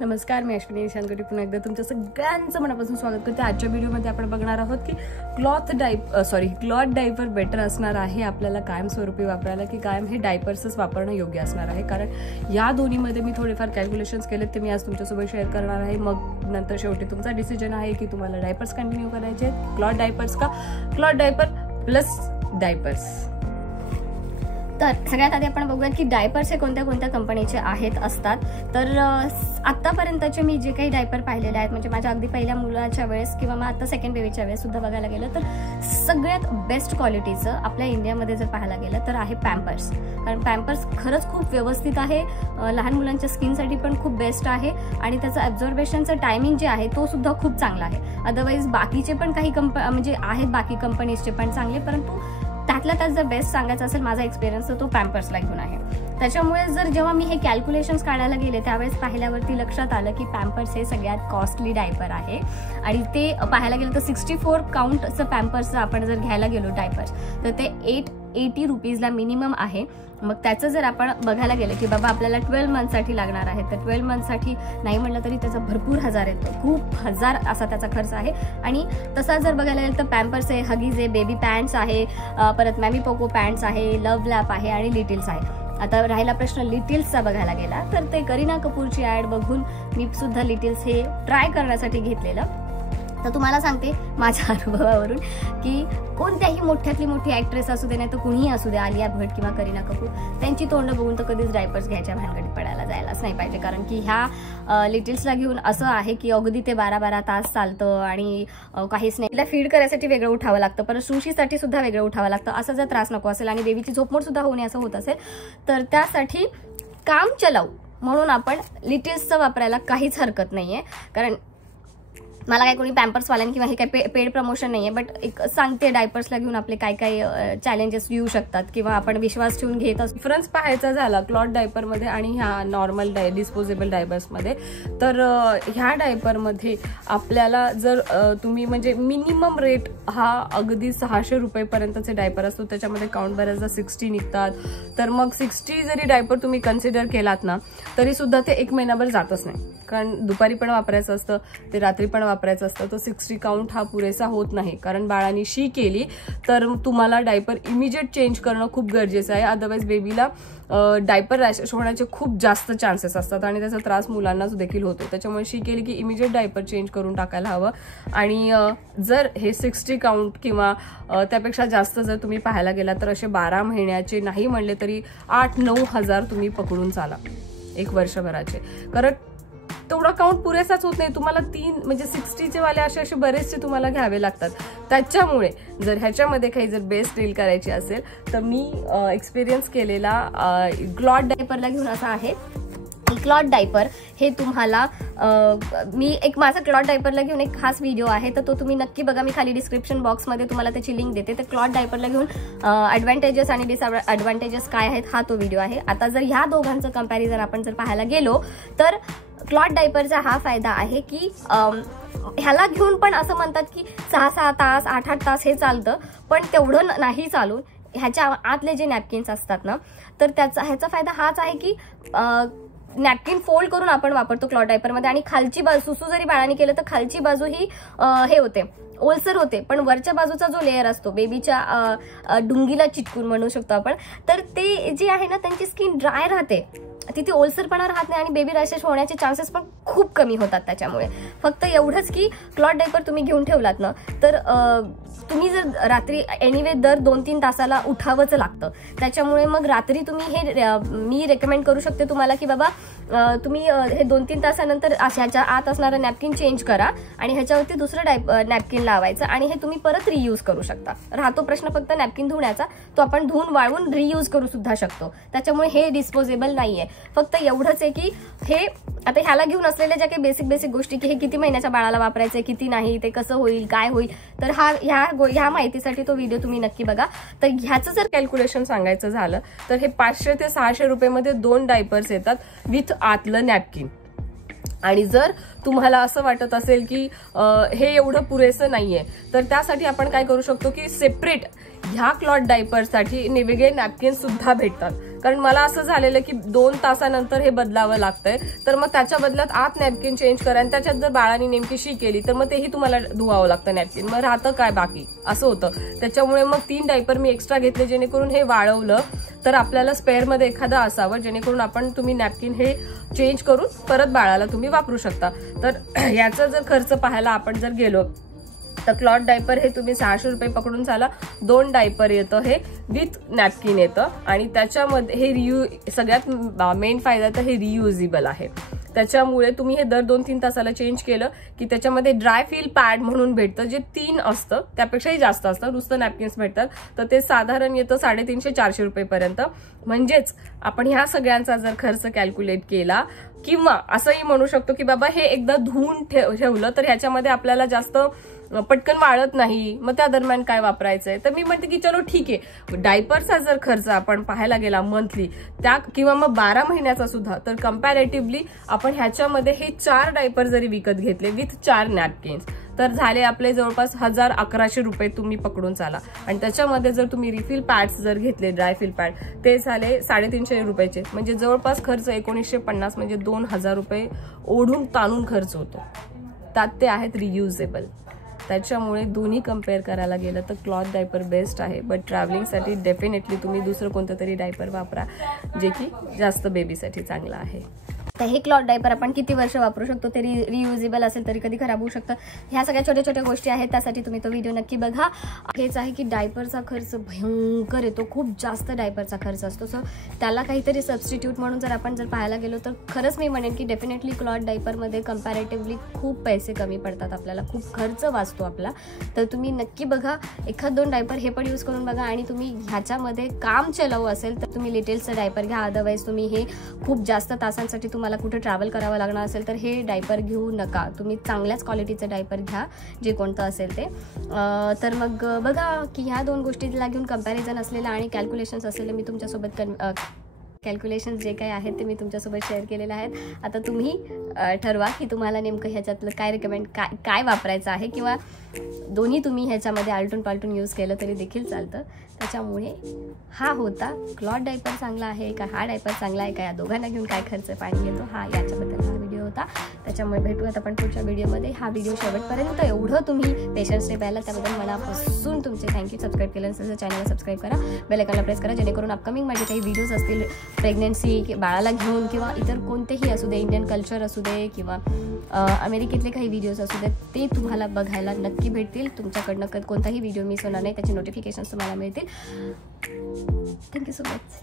नमस्कार, मी अश्विनी शांतगुडी पुन्हा एकदा तुमच्या सगळ्यांचं मनापासून स्वागत करते। आजच्या व्हिडिओमध्ये आपण बघणार आहोत की क्लॉथ डायपर बेटर असणार आहे आपल्याला कायमस्वरूपी वापरायला की कायम हे डायपर्सच वापरणं योग्य असणार आहे। कारण या दोन्हीमध्ये मी थोडेफार कॅल्क्युलेशन्स केलेत ते मी आज तुमच्यासोबत शेअर करणार आहे। मग नंतर शेवटी तुमचा डिसिजन आहे की तुम्हाला डायपर्स कंटिन्यू करायचे आहेत, क्लॉथ डायपर्स का क्लॉथ डायपर प्लस डायपर्स। तर सगळ्यात आधी आपण बघूया की डायपर्स हे कोणत्या कोणत्या कंपनीचे असतात। तर आतापर्यंतचे मी जे काही डायपर पाहिलेले आहेत, म्हणजे माझ्या अगदी पहिल्या मुलाच्या वेळेस किंवा मग आता सेकंड बेबीच्या वेळेस सुद्धा बघायला गेलं तर सगळ्यात बेस्ट क्वालिटीचं आपल्या इंडियामध्ये जर पाहायला गेलं तर आहे पॅम्पर्स। कारण पॅम्पर्स खरंच खूप व्यवस्थित आहे, लहान मुलांच्या स्किनसाठी पण खूप बेस्ट आहे आणि त्याचं ॲब्झॉर्बेशनचं टायमिंग जे आहे तो सुद्धा खूप चांगला आहे। अदरवाईज बाकीचे पण काही म्हणजे आहेत बाकी कंपनीजचे पण चांगले, परंतु त्यातला त्यात जर बेस्ट सांगायचं असेल माझा एक्सपिरियन्स तर तो पॅम्पर्सला घेऊन आहे। त्याच्यामुळे जर जेव्हा मी हे कॅल्क्युलेशन्स काढायला गेले त्यावेळेस पाहिल्यावरती लक्षात आलं की पॅम्पर्स हे सगळ्यात कॉस्टली डायपर आहे आणि ते पाहायला गेलं तर 64 काउंटचं पॅम्पर्स आपण जर घ्यायला गेलो डायपर्स तर ते 880 रुपीजला मिनिमम आहे। मग त्याचं जर आपण बघायला गेलं की बाबा आपल्याला 12 मंथसाठी लागणार आहे तर 12 मंथसाठी नाही म्हटलं तरी त्याचा भरपूर हजार येतो, खूप हजार असा त्याचा खर्च आहे। आणि तसा जर बघायला गेलं तर पॅम्पर्स आहे, हगीज आहे, बेबी पॅन्ट्स आहे, परत मॅमी पोको पॅन्ट्स आहे, लव्ह लॅप आहे आणि लिटिल्स आहे। आता राहिला प्रश्न लिटिल्सचा बघायला गेला तर ते करीना कपूरची ॲड बघून मी सुद्धा लिटिल्स हे ट्राय करण्यासाठी घेतलेलं। तर तुम्हाला सांगते माझ्या अनुभवावरून की कोणत्याही मोठ्यातली मोठी ॲक्ट्रेस असू दे नाही तर कुणीही असू दे, आलिया भट किंवा करीना कपूर, त्यांची तोंड बघून तर कधीच डायपर्स घ्यायच्या भानगडीत पडायला जायलाच नाही पाहिजे। कारण की ह्या लिटिल्सला घेऊन असं आहे की अगदी ते 12-12 तास चालतं आणि काहीच नाही, तिला फीड करायसाठी वेगळं उठावं लागतं, परत सुशीसाठी सुद्धा वेगळं उठावं लागतं। असं जर त्रास नको असेल आणि बेबीची झोपमोड सुद्धा होणे असं होत असेल तर त्यासाठी काम चलाऊ म्हणून आपण लिटिल्सचं वापरायला काहीच हरकत नाही आहे। कारण मला काय कोणी पॅम्पर्सवाल्यांनी किंवा हे काय पेड प्रमोशन नाही आहे, बट एक सांगते डायपर्सला घेऊन आपले काय काय चॅलेंजेस येऊ शकतात किंवा आपण विश्वास ठेवून घेत असतो। डिफरन्स पाहायचा झाला क्लॉथ डायपरमध्ये आणि ह्या नॉर्मल डिस्पोजेबल डायपर्समध्ये तर ह्या डायपरमध्ये आपल्याला जर तुम्ही म्हणजे मिनिमम रेट हा अगदी 600 रुपयेपर्यंतचे डायपर असतो, त्याच्यामध्ये काउंट बऱ्याचदा 60 निघतात। तर मग 60 जरी डायपर तुम्ही कन्सिडर केलात ना तरी सुद्धा ते 1 महिनाभर जातच नाही, कारण दुपारी पण वापरायचं असतं, ते रात्री पण वापरायचं असतं। तर 60 काउंट हा पुरेसा होत नाही, कारण बाळाने शी केली तर तुम्हाला डायपर इमिजिएट चेंज करणं खूप गरजेचं आहे। अदरवाईज बेबीला डायपर रॅशेस होण्याचे खूप जास्त चान्सेस असतात आणि त्याचा त्रास मुलांनाच देखील होतो। त्याच्यामुळे शी केली की इमिजिएट डायपर चेंज करून टाकायला हवं। आणि जर हे 60 काउंट किंवा त्यापेक्षा जास्त जर तुम्ही पाहायला गेला तर असे 12 महिन्याचे नाही म्हणले तरी 8-9 हजार तुम्ही पकडून चाला 1 वर्षभराचे, कारण तेवढा काउंट पुरेसाच होत नाही तुम्हाला। 3 म्हणजे 60चे वाले असे बरेचसे तुम्हाला घ्यावे लागतात। त्याच्यामुळे जर ह्याच्यामध्ये काही जर बेस्ट डील करायची असेल तर मी एक्सपिरियन्स केलेला क्लॉथ डायपरला घेऊन असा आहे। क्लॉथ डायपर हे तुम्हाला मी एक माझा क्लॉथ डायपरला घेऊन एक खास व्हिडिओ आहे तर तो तुम्ही नक्की बघा, मी खाली डिस्क्रिप्शन बॉक्समध्ये तुम्हाला त्याची लिंक देते। तर क्लॉथ डायपरला घेऊन ॲडव्हान्टेजेस आणि डिसॲडव्हान्टेजेस काय आहेत हा तो व्हिडिओ आहे। आता जर ह्या दोघांचं कंपॅरिझन आपण जर पाहायला गेलो तर क्लॉथ डायपरचा हा फायदा आहे की ह्याला घेऊन पण असं म्हणतात की 6-6 तास 8-8 तास हे चालतं, पण तेवढं नाही चालून ह्याच्या आतले जे नॅपकिन्स असतात ना तर ह्याचा फायदा हाच आहे की नॅपकिन फोल्ड करून आपण वापरतो क्लॉथ डायपरमध्ये आणि खालची बाजू सुसू जरी बाळाने केलं तर खालची बाजू ही हे होते ओलसर होते, पण वरच्या बाजूचा जो लेअर असतो बेबीच्या डुंगीला चिटकून म्हणू शकतो आपण, तर ते जे आहे ना त्यांची स्किन ड्राय राहते, तिथे ओलसरपणा राहत नाही आणि बेबी रॅशेस होण्याचे चान्सेस पण खूप कमी होतात। त्याच्यामुळे फक्त एवढंच की क्लॉथ डायपर तुम्ही घेऊन ठेवलात ना तर तुम्ही जर रात्री एनिवे दर 2-3 तासाला उठावंच लागतं। त्याच्यामुळे मग रात्री तुम्ही हे मी रेकमेंड करू शकते तुम्हाला की बाबा तुम्ही हे 2-3 तासानंतर ह्याच्या आत असणारं नॅपकिन चेंज करा आणि ह्याच्यावरती दुसरं नॅपकिन लावायचं आणि हे तुम्ही परत रियूज करू शकता। राहतो प्रश्न फक्त नॅपकिन धुण्याचा, तो आपण धुवून वाळवून रियूज करू सुद्धा शकतो। त्याच्यामुळे हे डिस्पोजेबल नाही आहे। फक्त एवढंच आहे की हे आता ह्याला घेऊन असलेल्या ज्या काही बेसिक गोष्टी की हे किती महिन्याच्या बाळाला वापरायचं किती नाही, ते कसं होईल काय होईल, तर ह्या माहितीसाठी तो व्हिडिओ तुम्ही नक्की बघा। तर ह्याचं जर कॅल्क्युलेशन सांगायचं झालं तर हे 500 ते 600 रुपयेमध्ये 2 डायपर्स येतात विथ आतलं नॅपकिन। आणि जर तुम्हाला असं वाटत असेल की हे एवढं पुरेसं नाहीये तर त्यासाठी आपण काय करू शकतो की सेपरेट ह्या क्लॉथ डायपरसाठी वेगळे नॅपकिन सुद्धा भेटतात। कारण मला असं झालेलं की 2 तासानंतर हे बदलावं लागतंय, तर मग त्याच्या बदल्यात आत नॅपकिन चेंज करा आणि त्याच्यात जर बाळाने नेमकी शी केली तर मग तेही तुम्हाला धुवावं लागतं नॅपकिन, मग राहतं काय बाकी, असं होतं. त्याच्यामुळे मग 3 डायपर मी एक्स्ट्रा घेतले, जेणेकरून हे वाळवलं तर आपल्याला स्पेअरमध्ये एखादं असावं, जेणेकरून तुम्ही नॅपकिन हे चेंज करून परत बाळाला तुम्ही वापरू शकता. तर याचा जर खर्च पाहायला आपण जर गेलो तर क्लॉथ डायपर हे तुम्ही 600 रुपये पकडून चाला. 2 डायपर येतं, हे विथ नॅपकिन येतं आणि त्याच्यामध्ये हे सगळ्यात मेन फायदा तर हे रियुजेबल आहे. त्याच्यामुळे तुम्ही हे दर 2-3 तासाला चेंज केलं की त्याच्यामध्ये ड्राय फील पॅड म्हणून भेटतं, जे 3 असतं, त्यापेक्षाही जास्त असतं. नुसतं नॅपकिन्स भेटतात, तर ते साधारण येतं 350-400 रुपयेपर्यंत. म्हणजेच आपण ह्या सगळ्यांचा जर खर्च कॅल्क्युलेट केला, किंवा असंही म्हणू शकतो की बाबा हे एकदा धुवून ठेवलं तर ह्याच्यामध्ये आपल्याला जास्त पटकन वाळत नाही, मग त्या दरम्यान काय वापरायचंय, तर मी म्हणते की चलो ठीक आहे, डायपरचा जर खर्च आपण पाहायला गेला मंथली त्या किंवा मग 12 महिन्याचा सुद्धा, तर कम्पॅरेटिव्हली आपण ह्याच्यामध्ये हे 4 डायपर जरी विकत घेतले विथ 4 नॅपकिन्स तर झाले आपले जवळपास 1100-1100 रुपये तुम्ही पकडून चाला. आणि त्याच्यामध्ये जर तुम्ही रिफिल पॅड्स जर घेतले, ड्राय फिल पॅड, ते झाले 350 रुपयाचे. म्हणजे जवळपास खर्च 1950, म्हणजे 2000 रुपये ओढून ताणून खर्च होतो. त्यात ते आहेत रियुजेबल. त्याच्यामुळे दोन्ही कम्पेअर करायला गेलं तर क्लॉथ डायपर बेस्ट आहे, बट ट्रॅव्हलिंगसाठी डेफिनेटली तुम्ही दुसरं कोणतं तरी डायपर वापरा, जे की जास्त बेबीसाठी चांगलं आहे. तर हे क्लॉथ डायपर आपण किती वर्ष वापरू शकतो, ते रियुजेबल असेल तरी कधी खराब होऊ शकतं. ह्या सगळ्या छोट्या छोट्या गोष्टी आहेत, त्यासाठी तुम्ही तो व्हिडिओ नक्की बघा. हेच आहे की डायपरचा खर्च भयंकर येतो, खूप जास्त डायपरचा खर्च असतो. सो त्याला काहीतरी सबस्टिट्यूट म्हणून जर आपण पाहायला गेलो तर खरंच मी म्हणेन की डेफिनेटली क्लॉथ डायपरमध्ये कम्पॅरेटिव्हली खूप पैसे कमी पडतात, आपल्याला खूप खर्च वाचतो आपला. तर तुम्ही नक्की बघा, 1-2 डायपर हे पण यूज करून बघा. आणि तुम्ही ह्याच्यामध्ये काम चलाऊ असेल तर तुम्ही लिटिल्सचं डायपर घ्या. अदरवाईज तुम्ही हे खूप जास्त तासांसाठी तुम्हाला कुठे ट्रॅव्हल करावं लागणार असेल तर हे डायपर घेऊ नका. तुम्ही चांगल्याच क्वालिटीचं डायपर घ्या, जे कोणतं असेल ते. तर मग बघा की ह्या 2 गोष्टीला घेऊन कंपॅरिझन असलेलं आणि कॅल्क्युलेशन्स असलेलं मी तुमच्यासोबत कॅल्क्युलेशन्स जे काही आहेत ते मी तुमच्यासोबत शेअर केलेले आहेत. आता तुम्ही ठरवा की तुम्हाला नेमकं ह्याच्यातलं काय वापरायचं आहे, किंवा दोन्ही तुम्ही ह्याच्यामध्ये आलटून पालटून यूज केलं तरी देखील चालतं. त्याच्यामुळे हा होता क्लॉथ डायपर चांगला आहे का, हा डायपर चांगला आहे का, या दोघांना घेऊन काय खर्च पाणी येतो, याच्याबद्दल हा व्हिडिओ होता. त्याच्यामुळे भेटूयात आपण पुढच्या व्हिडिओमध्ये. हा व्हिडिओ शेवटपर्यंत एवढं तुम्ही पेशन्सने पाहिला त्याबद्दल मनापासून तुमचे थँक्यू. सबस्क्राईब केलं नसेल तर चॅनलला सबस्क्राईब करा, बेल आयकॉनला प्रेस करा, जेणेकरून अपकमिंग माझे काही व्हिडिओज असतील प्रेग्नन्सी, बाळाला घेऊन किंवा इतर कोणतेही असू दे, इंडियन कल्चर असू दे किंवा अमेरिकेतले काही व्हिडिओज असू दे, ते तुम्हाला बघायला नक्की भेटतील. तुमच्याकडनं कोणताही व्हिडिओ मिस होणार नाही, त्याचे नोटिफिकेशन्स तुम्हाला मिळतील. Thank you so much.